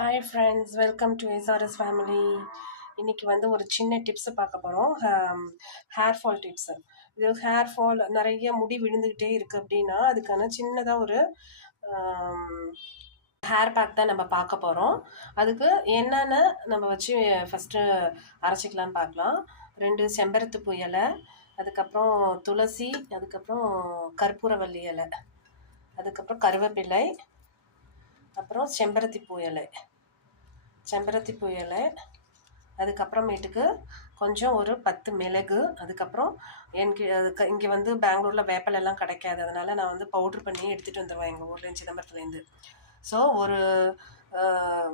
Hi friends, welcome to SRS family. இன்னைக்கு வந்து ஒரு சின்ன டிப்ஸ் பார்க்க போகிறோம். Hair fall tips. இது ஹேர் ஃபால் நிறைய முடி விழுந்துக்கிட்டே இருக்குது அப்படின்னா அதுக்கான சின்னதாக ஒரு ஹேர் பேக் தான் நம்ம பார்க்க போகிறோம். அதுக்கு என்னென்ன நம்ம வச்சு ஃபஸ்ட்டு அரைச்சிக்கலான்னு பார்க்கலாம். 2 செம்பருத்தி இலை, அதுக்கப்புறம் துளசி, அதுக்கப்புறம் கற்பூரவள்ளி இலை, அதுக்கப்புறம் கருவேப்பிலை, அப்புறம் செம்பருத்தி பூ இலை, அதுக்கப்புறமேட்டுக்கு கொஞ்சம் ஒரு 10 மிளகு, அதுக்கப்புறம் அதுக்கு இங்கே வந்து பெங்களூரில் வேப்பிலெல்லாம் கிடைக்காது, அதனால் நான் வந்து பவுட்ரு பண்ணி எடுத்துகிட்டு வந்துடுவேன் எங்கள் ஊரில் சிதம்பரத்துலேருந்து. ஸோ ஒரு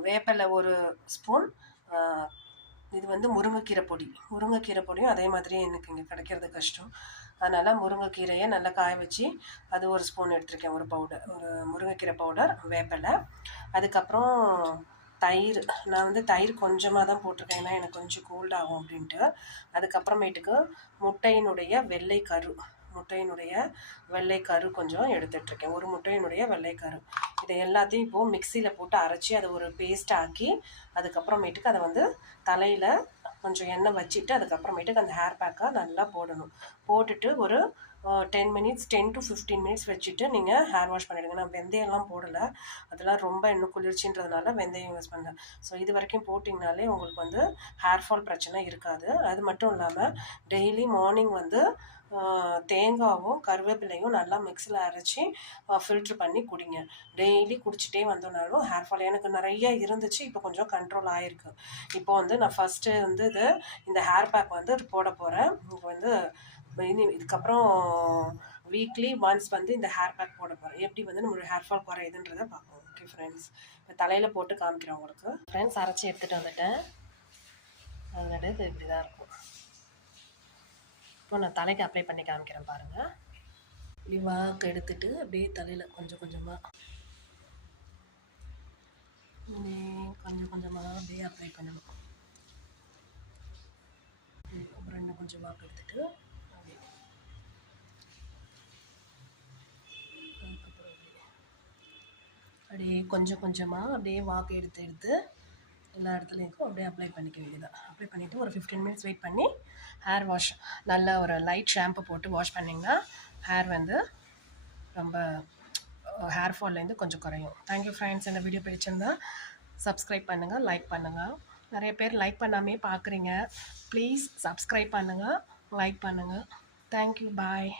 வேப்பிலை ஒரு ஸ்பூன். இது வந்து முருங்கைக்கீரை பொடியும் அதே மாதிரி எனக்கு இங்கே கிடைக்கிறது கஷ்டம். அதனால் முருங்கைக்கீரையை நல்லா காய வச்சு அது ஒரு ஸ்பூன் எடுத்திருக்கேன். ஒரு முருங்கைக்கீரை பவுடர், வேப்பிலை, அதுக்கப்புறம் தயிர். நான் வந்து தயிர் கொஞ்சமாக தான் போட்டிருக்கேன், ஏன்னா எனக்கு கொஞ்சம் கோல்ட் ஆகும் அப்படின்ட்டு. அதுக்கப்புறமேட்டுக்கு முட்டையினுடைய வெள்ளைக்கரு கொஞ்சம் எடுத்துகிட்ருக்கேன். ஒரு முட்டையினுடைய வெள்ளைக்கரு. இதை எல்லாத்தையும் இப்போது மிக்சியில் போட்டு அரைச்சி அதை ஒரு பேஸ்ட் ஆக்கி அதுக்கப்புறமேட்டுக்கு அதை வந்து தலையில் கொஞ்சம் எண்ணெய் வச்சுட்டு அதுக்கப்புறமேட்டுக்கு அந்த ஹேர் பேக்கை நல்லா போடணும். போட்டுட்டு ஒரு 10 to 15 மினிட்ஸ் வச்சுட்டு நீங்கள் ஹேர் வாஷ் பண்ணிவிடுங்க. நான் வெந்தயம்லாம் போடலை, அதெல்லாம் ரொம்ப இன்னும் குளிர்ச்சின்றதுனால வெந்தயம் யூஸ் பண்ணேன். ஸோ இது வரைக்கும் போட்டிங்கனாலே உங்களுக்கு வந்து ஹேர் ஃபால் பிரச்சனை இருக்காது. அது மட்டும் இல்லாமல் டெய்லி மார்னிங் வந்து தேங்காவும் கருவேப்பிலையும் நல்லா மிக்ஸியில் அரைச்சி ஃபில்ட்ரு பண்ணி குடிங்க. டெய்லி குடிச்சிட்டே வந்தோம்னாலும் ஹேர் ஃபால் எனக்கு நிறைய இருந்துச்சு, இப்போ கொஞ்சம் கண்ட்ரோல் ஆகிருக்கு. இப்போ வந்து நான் ஃபஸ்ட்டு வந்து இந்த ஹேர் பேக் வந்து போட போகிறேன். இப்போ வந்து இதுக்கப்புறம் வீக்லி ஒன்ஸ் வந்து இந்த ஹேர் பேக் போட போகிறேன். எப்படி வந்து நம்மளோட ஹேர் ஃபால் குறையுதுன்றதை பார்ப்போம். ஓகே ஃப்ரெண்ட்ஸ், இப்போ தலையில் போட்டு காமிக்கிறேன் உங்களுக்கு. ஃப்ரெண்ட்ஸ், அரைச்சி எடுத்துகிட்டு வந்துட்டேன். அதோட இது இப்படி தான் இருக்கும். இப்போ நான் தலைக்கு அப்ளை பண்ணி காமிக்கிறேன் பாருங்கள். இப்படி வாக்கு எடுத்துட்டு அப்படியே தலையில் கொஞ்சம் கொஞ்சமாக அப்படியே அப்ளை பண்ணணும். அப்புறம் இன்னும் கொஞ்சம் வாக்கு எடுத்துட்டு அப்படியே கொஞ்சம் கொஞ்சமாக அப்படியே வாக்கு எடுத்து எல்லா இடத்துலையும் அப்படியே அப்ளை பண்ணிக்க வேண்டியதான். அப்ளை பண்ணிவிட்டு ஒரு 15 மினிட்ஸ் வெயிட் பண்ணி ஹேர் வாஷ், நல்ல ஒரு லைட் ஷாம்பு போட்டு வாஷ் பண்ணிங்கன்னா ஹேர் வந்து ரொம்ப ஹேர் ஃபால்லேருந்து கொஞ்சம் குறையும். Thank you friends. இந்த வீடியோ பிடிச்சிருந்தா சப்ஸ்கிரைப் பண்ணுங்கள், லைக் பண்ணுங்கள். நிறைய பேர் லைக் பண்ணாமே பார்க்குறீங்க. ப்ளீஸ் சப்ஸ்கிரைப் பண்ணுங்கள், லைக் பண்ணுங்கள். தேங்க்யூ, பாய்.